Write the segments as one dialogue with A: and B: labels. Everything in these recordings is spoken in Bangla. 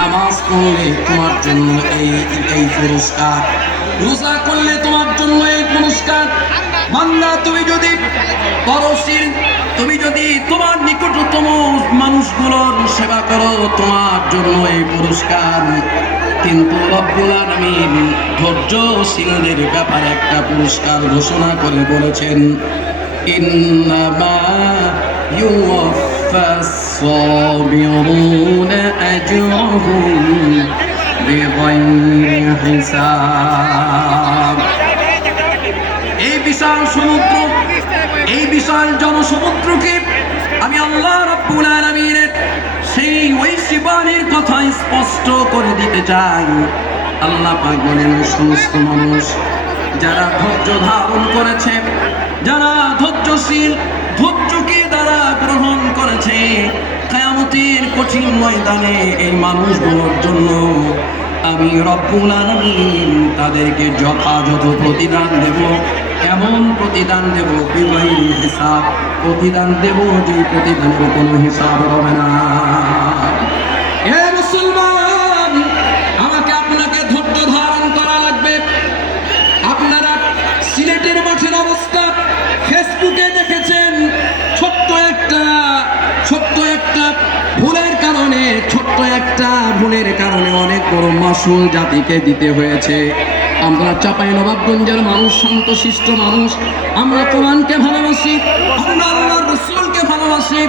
A: নামাজ পড়লে তোমার জন্য এই এই পুরস্কার। রোজা করলে তোমার জন্য এই পুরস্কার। বান্দা তুমি যদি পরশীল তুমি যদি তোমার নিকটতম মানুষগুলোর সেবা করো, তোমার জন্য এই পুরস্কার। কিন্তু রব্বুল আলমিন ধৈর্যশীলদের ব্যাপারে একটা পুরস্কার ঘোষণা করে বলেছেন, ইন্নামা অফ الصابرون أجرهم بغير حساب এই বিশাল সমুদ্র এই বিশাল জনসমুদ্রকে আমি আল্লাহ রাব্বুল আলামিনের সেই ঐশীবাণীর কথা স্পষ্ট করে দিতে চাই আল্লাহ পাক বলেন ওই সমস্ত মানুষ যারা ধৈর্য ধারণ করেছে যারা ধৈর্যশীল ধৈর্যকে ময়দানে এই মানুষগুলোর জন্য আমি রব্বুল আলমিন তাদেরকে যথাযথ প্রতিদান দেব, এমন প্রতিদান দেব বিবাহী হিসাব, প্রতিদান দেব যে প্রতিদানের কোনো হিসাব হবে না। একটা ভুলের কারণে অনেক বড় মাসুল জাতিকে দিতে হয়েছে। আমরা চাপাই নবাবগঞ্জের মানুষ শান্তশিষ্ট মানুষ। আমরা কোরআনকে ভালোবাসি, আমরা আল্লাহ রসুলকে ভালোবাসি,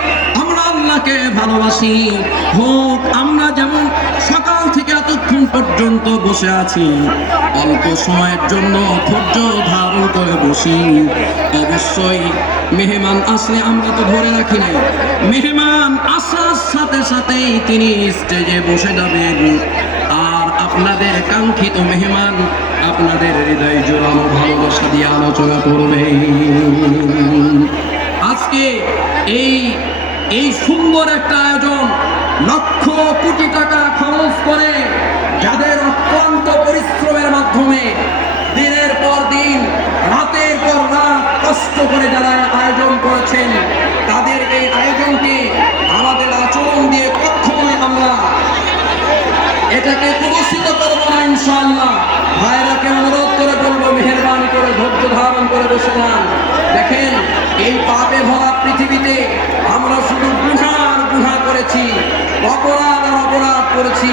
A: আমরা আল্লাহকে ভালোবাসি। হোক পর্যন্ত বসে আছি। অল্প সময়ের জন্য ধৈর্য ধারণ করে বসি। অবশ্যই মেহমান আসলে আমরা তো ধরে রাখি নাই। মেহমান আসার সাথে সাথেই তিনি স্টেজে বসে যাবেন। আর আপনাদের কাঙ্ক্ষিত মেহমান আপনাদের হৃদয় জোরানো ভালোবাসা দিয়ে আলোচনা করবে। আজকে এই এই সুন্দর একটা করেছেন তাদের এই আয়োজনকে আমাদের আচরণ দিয়ে কখনোই আমরা এটাকে প্রদর্শিত করব না, ইনশাআল্লাহ। ভাইরাকে অনুরোধ করে বলব, মেহরবানি করে, ধৈর্য ধারণ করে বসে যান। দেখেন, এই পাপে ভরা পৃথিবীতে আমরা শুধু গুহা আর গুহা করেছি, অপরাধ আর অপরাধ করেছি।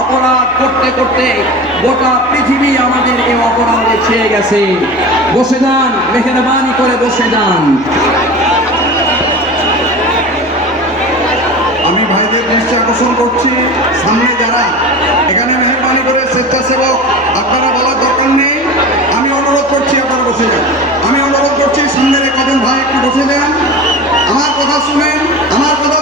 A: অপরাধ করতে করতে গোটা পৃথিবী আমাদের এই অপরাধে ছেয়ে গেছে। বসে যান, মেহরবানি করে বসে যান
B: আমি ভাইদের দৃষ্টি করছি। সামনে যারা এখানে মেহরবানি করে স্বেচ্ছাসেবক, আপনারা বলার দরকার নেই। আমি অনুরোধ করছি আপনারা বসে যান। আমি অনুরোধ করছি সামনের কজন ভাই, একটু বসে যান। আমার কথা শুনেন, আমার কথা